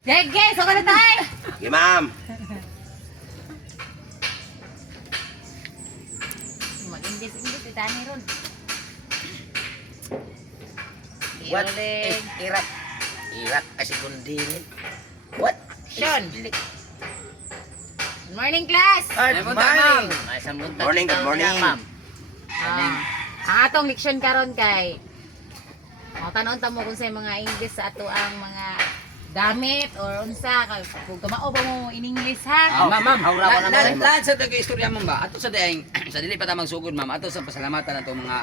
Sige, suka na tayo. Sige, ma'am. Mag-ingles-ingles, itani ron. What? Iuling. Iraq. Iraq kasi kundinin. What? Sean. Good morning, class. Good morning. Morning, good morning. Ang atong leksyon karon kay tanon ta mo kung sa mga English sa ato ang mga gamit or unsa kay kung kamao ba mo in English ha. Ma'am, hawra ko naman. lahat sa taga-istorya ma'am ba? Ato sa daing sa dili pa ta magsugod ma'am. Ato sa pasalamatan nato mga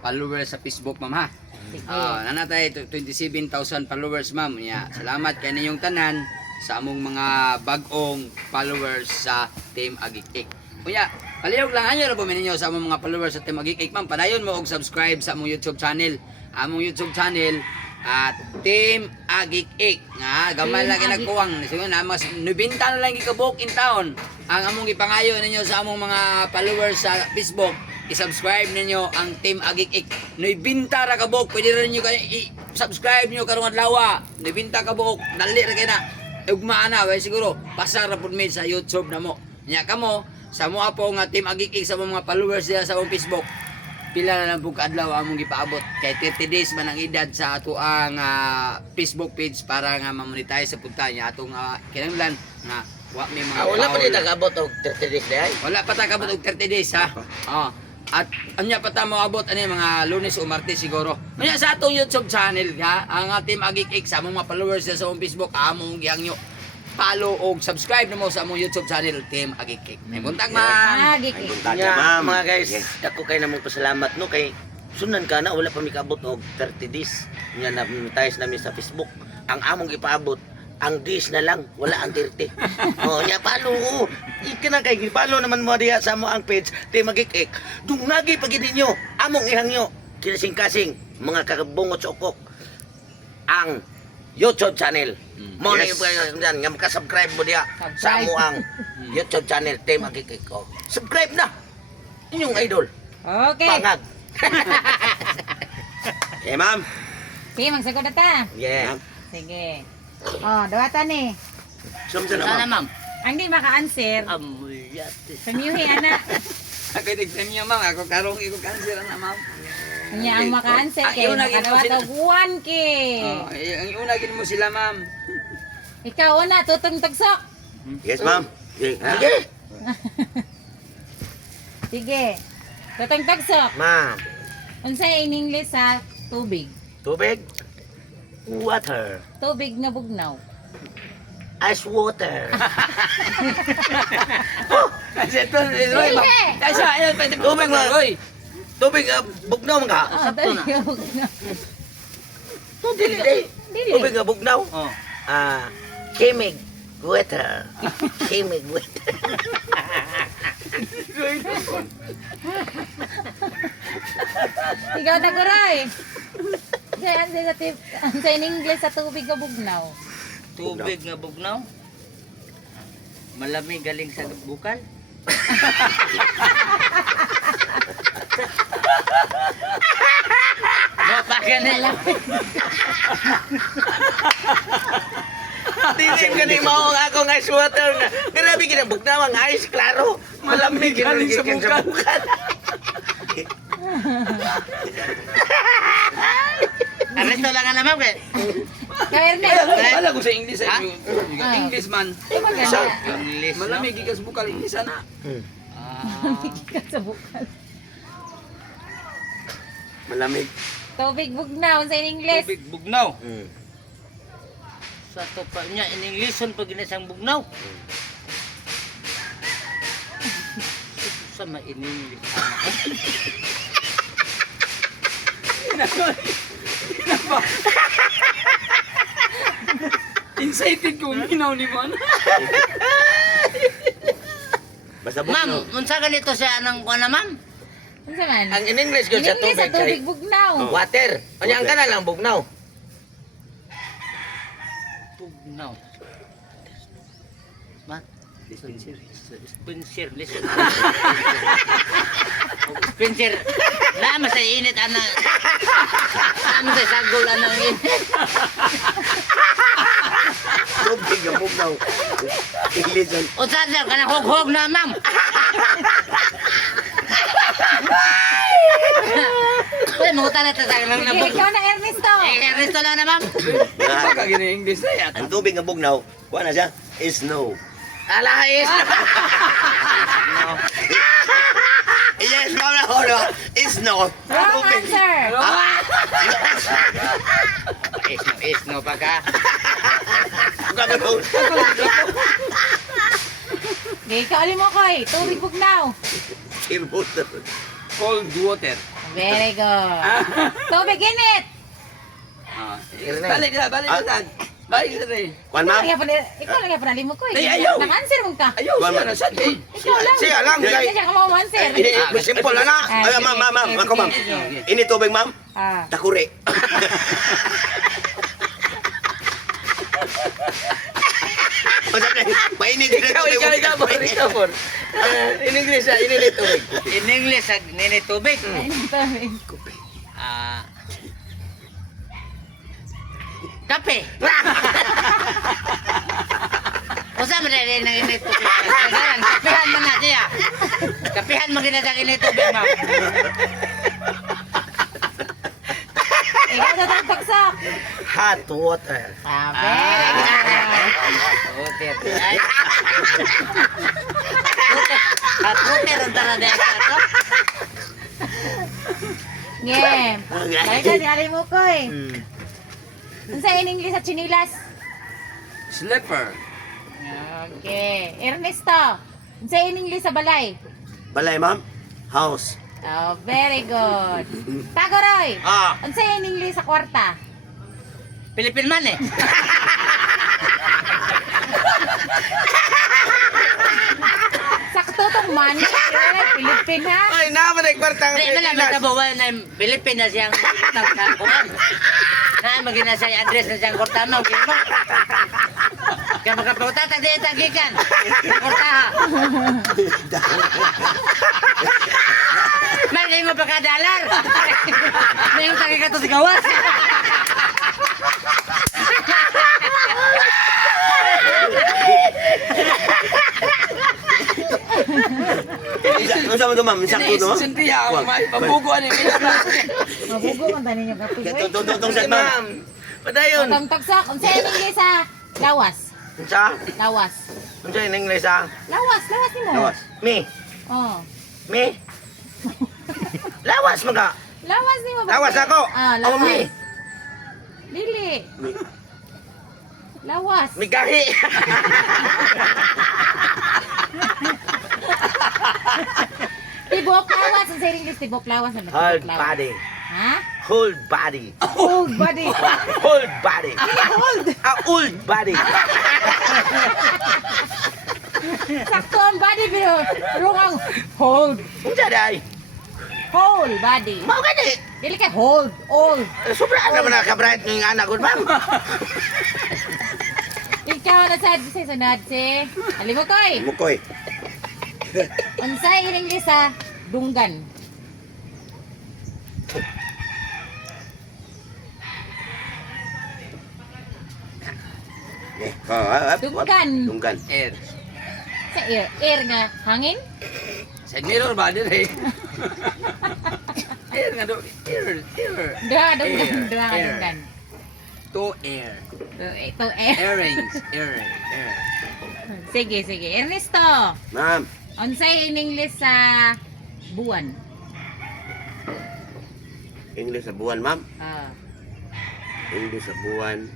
followers sa Facebook ma'am ha. Sige. Nanatay 27,000 followers ma'am. Ya, salamat kay ninyong tanan sa among mga bag-ong followers sa Team Agikik. Kuya, palihog lang anyo ra po ninyo sa among mga followers sa Team Agikik ma'am. Padayon mo og subscribe sa among YouTube channel. Among YouTube channel at Team Agikik nga gamay Team lang kinagkuwang siguro na mas 90 na lang gikabuk in town ang among ipangayo ninyo sa among mga followers sa Facebook. I-subscribe ninyo ang Team Agikik. 90 ra kabuk, pwede rin niyo i-subscribe niyo karong adlaw. 90 kabuk, dali ra kay na. Ugma na way siguro pasar ra pud mi sa YouTube na mo. Nya kamo sa mo po nga Team Agikik sa mga followers diya sa among Facebook. Pila na lang po kaadlaw among gipaabot kay 30 days man ang edad sa ato ang Facebook page para nga ma-monetize sa punta niya atong kinahanglan nga wa may mga Wala pa foul. din nag-abot og 30 days day. Wala pa ta kabot og 30 days ha. Oh. At anya pa ta moabot ani mga Lunes o Martes siguro. Unya sa atong YouTube channel ha, ang Team Agikik sa among mga followers sa among Facebook among gihangyo follow og subscribe namo sa among YouTube channel Team Agikik. May buntag man. Agik. Nya, mga guys, dako kay namong pasalamat no kay sunan ka na wala pa mi kaabot og 30 days. Nya na monetize namin sa Facebook. Ang among ipaabot ang days na lang, wala ang 30. Oh, nya follow. Ikana kay follow naman mo diha sa mo ang page Team Agikik. Dungagi pagid ninyo among ihangyo kinasing-kasing mga kakabungot sa ukok ang YouTube channel. Mo na yung dyan, nga makasubscribe mo diya sa mo ang YouTube channel Team Agikik. Oh, subscribe na. Inyong idol. Okay. Pangag. Eh ma'am. Sige, magsagod na ta. Yeah. Sige. Dawatan ni. Sumsa Sana na ma'am. ma'am. Ang di maka-answer. Sanyuhi, ana. Ako tignan niyo ma'am, ako karong iko cancer na ma'am. Kanya ang maka-answer Ah, kay yun, naging makadawat sila. og 1K. Ang una gid mo sila ma'am. Ikaw na tutong tagsok. Yes ma'am. Sige. Sige. Tutong tagsok. Ma'am. Unsa in English sa tubig? Tubig. Water. Tubig nga bugnaw. Ice water. Kasi ito, Roy, ma'am. Sige. Kasi ayun, pwede po Tubig, ma'am, ma'am. Roy. Tubig bugnaw mga. Sakto na. Bugnaw. Dili day. Dili. Tubig nga bugnaw. Oh. Kimig water. Kimig water. Ikaw na guray. Sa in English sa tubig nga bugnaw. Tubig nga bugnaw. Malamig galing sa bukal. Mapakan nila. Dili gani mao ang akong ice water nga. Grabe gina bugnaw ang ice klaro. Malamig galing sa bukal. Aresto lang naman kay. Kaya Wala ko sa English. Ha? English man. maganda. English. No? Malamig ikas bukal English ana. Sa bukal. Malamig. Tubig bugnaw sa in English. Tubig bugnaw. Mm. Sa topa niya in English pag ginasang bugnaw. Sa ma in English. Excited ko minaw ni man. Basta Ma'am, bugnaw. unsa ganito siya anang kuan na ma'am? Unsa man? Ang in English In gyud sa English sa tubig kay tubig bugnaw. water. Anya ang kana lang bugnaw. Bugnaw. Ma, Spencer, listen. Spencer, lama sa init ana. Lama sa sagol anang init. Tubig ang bugnaw. English on. Unsa sir kanang hog-hog na ma'am. Uy, mangutan na ta sa kanang Sige, nabog. ikaw na Ernesto. Resto lang na ma'am. Baka gini English na yan. Ang tubig ang bugnaw, kuha na siya, is no. Alahis. Yes, ma'am na hono. Is no. Wrong answer. Is no pagka. Gagano. Sige, ikaw alim mo koy. Tubig bugnaw. Cold water. Very good. Tubig init. Balik na, balik na. Balik na rin. Kuan ma'am. Ikaw lang yung panalim mo koy. Ay, ayaw. Nang-answer mo ka. Ayaw siya na sa atin. Ikaw lang. Siya lang. Hindi siya ka answer. Simple na na. Ay, ma'am. Ako ma'am. Ini tubig ma'am. Ah. Takuri. Mainit din ang tubig. Ikaw. In English, inilit tubig. In English, nini tubig. Tubig. Ah. Kape. Usa man rin nang init tubig. Kailangan kapihan man na siya. Kapihan mo gina sa init tubig, ma'am. Ikaw na tang paksak. Hot water. Sabi. Water. Ay. At water ang tara dahil ako. Game. Balik ka, sinali mo koy. Ano sa in English at chinilas? Slipper. Okay. Ernesto. Ano sa in English sa balay? Balay ma'am. House. Oh, very good. Tagoroy. Ano sa in English sa kwarta? Pilipin man eh. Sakto tong money. Pilipin ha? Ay, naman ay kwartang Hindi na lang natabawan na Pilipin na siyang tagkakuhan. Na magina siya address na siyang kortama. Kaya magkapautata di tagikan. Kortaha. May mo pa ka dalar. May yung tagi ka to si gawas. Ano sa mo to ma'am? Sakto to ma'am? Sintiya, mabuguan yung Mabugo man tani niyo kape. Tutong sa ma'am. Padayon. Tong tagsak. Ano sa in English sa lawas? Unsa? Lawas. Unsa in English ah? Lawas ni mo. Lawas. Me. Oh. Me. Lawas mga. Lawas ni mo. Lawas ako. Ah, Ako lawas. me. Dili. Lawas. Migahi. Tibok lawas. Ang sa English, tibok lawas. Ano, tibok Whole lawas. body. Ha? Whole body. Old body. Whole body. Old. Old body. Sakto ang body, pero wrong ang hold. Unsa day? Whole body. Mao gani. Dili ka hold. Old. Sobra naman nakabright ng anak ko ma'am. Ikaw na sa sunod si Alimokoy. Mukoy. Unsay in English sa dunggan? Dunggan. Dunggan. Air. Sa air. Air nga hangin? Sa mirror ba din eh? Air nga do. Air. Duha dunggan. Air. Duha ka Air. dunggan. To air. Ito air. Earrings. Air. Sige. Ernesto. Ma'am. Unsay in English sa buwan? English sa buwan ma'am. Ah. English sa buwan.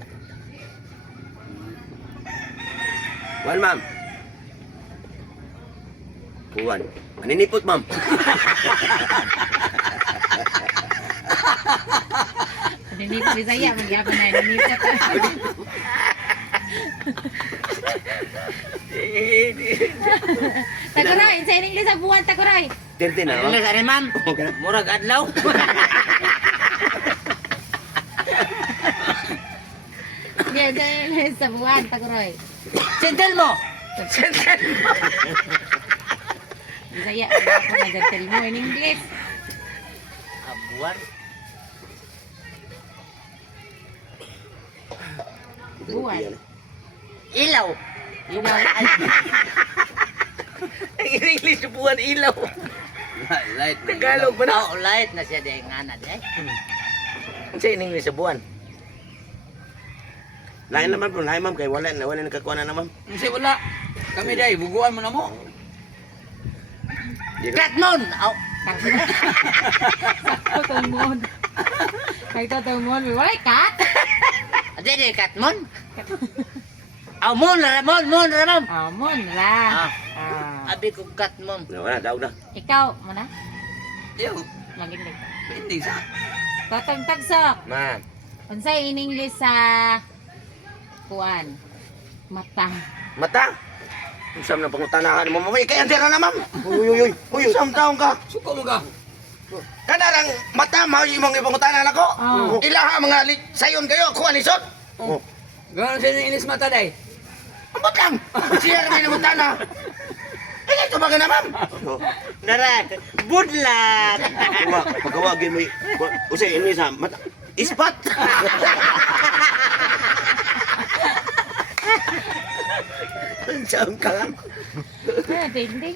Buwan ma'am. Buwan. Maninipot ma'am. Ninipot Bisaya, magyapon na ninipot. Taguray, sa in English sa buwan, taguray. Tirti na Ano ma'am. sa ma'am? Okay na. Murag adlaw. Yan, sa in English sa buwan, taguray. Sintel mo. Bisaya, magyapon na gentle mo in English. Abuan. Buwan. Ilaw. Ilaw. Ang English buwan ilaw. Light. Tagalog ba na? Oh, light na siya din nga na din. Ang sa English sa buwan. Lain naman po, lain ma'am, kay wala nakakuha na naman. Kasi wala. Kami day, buguan mo na mo. Katmon! Oh, Tutungmon. Kay tutungmon. Wala kat. adi di katmon. Oh, mon ramon, mon ramon. Amon ra. Ah, Ah. abi ko katmon. Wala, daw na. Ikaw, mana? Yo, Maginig. hindi sa. Tatang tagsok. Man. Unsay in English sa kuan? Mata. Mata. Usam na pangutanahan mo. Mamay, kaya tira na, ma'am. Uy. Usam taong ka. Suko mo ka. Kanarang mata, mao imong ipangutanan ako. Oh. Ilaha mga sayon kayo, kuha lisod. Oh. Gano'n siya ng inis mata day. Ambot lang. Siya rin minamutana. Eh, ito ba ka na, ma'am? Dara, budlat. Pagkawa, game mo. Usay, ini sa mata. Ispat. Saan ka lang? Ah, ding ding.